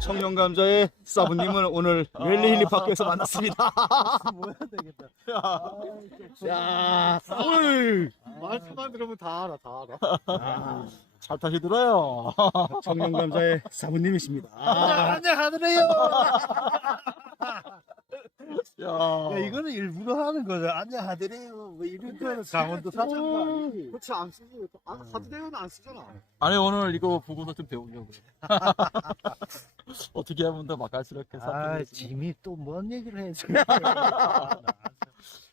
청년감자의 사부님은 오늘 웰리 힐리 파크에서 만났습니다. 뭐야 되겠다. 야, 오늘 말씀만 들으면 다 알아, 다 알아. 아, 잘 타시 들어요. 청년감자의 사부님이십니다. 아, 한잔 하더래요. 야, 야, 이거는 일부러 하는 거죠. 안녕 하더래요. 뭐 이런 거는 강원도 사장도 아니지. 그렇지 안 쓰지. 아, 하드대요는 안 쓰잖아. 아니 오늘 이거 보고서 좀 배우려고. 어떻게 하면 더 맛깔스럽게 아, 짐이 또 뭔 얘기를 해.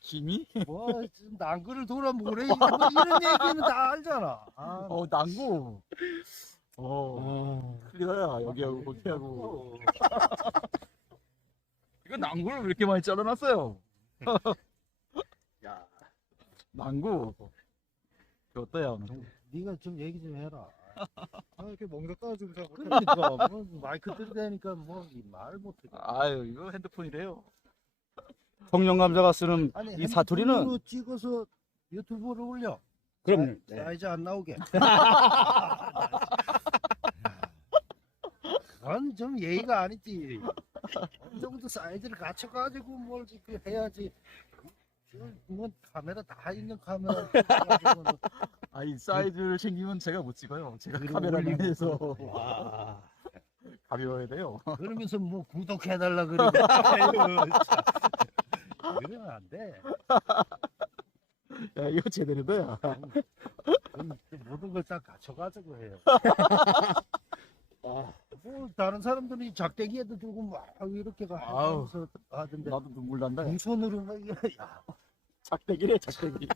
김이? 뭐, 지금 난그를 돌아 뭐래. 뭐 이런 얘기는 다 알잖아. 아, 어 난구. 어, 클리어야 여기하고 거기하고. 이거 난구를 왜 이렇게 많이 잘라놨어요? 야, 난구. 이거 어때요? 네가 좀 얘기 좀 해라. 아, 이렇게 거 따지고 잘 못해. 그러니까 뭐 마이크 들대니까 뭐말 못해. 아유 이거 핸드폰이래요. 청년 감자가 쓰는 아니 이 사투리는 핸드폰으로 찍어서 유튜브로 올려. 그럼요. 사이즈 안 나오게. 그건 좀 예의가 아니지. 어느 정도 사이즈를 갖춰가지고 뭘 이렇게 해야지. 지금 뭐 카메라 다 있는 카메라 가지고는 아이 사이즈를 챙기면 제가 못 찍어요. 제가 글을 카메라를 올리고. 해서 와. 가벼워야 돼요. 그러면서 뭐 구독해달라 그러고. 아이고, 참. 그러면 안 돼. 야 이거 제대로다. 그건 모든 걸 다 갖춰가지고 해요. 뭐 다른 사람들이 작대기에도 들고 막 이렇게 아우. 가면서 하던데 나도 눈물 난다. 두 손으로 막 이거- 야, 작대기래 작대기.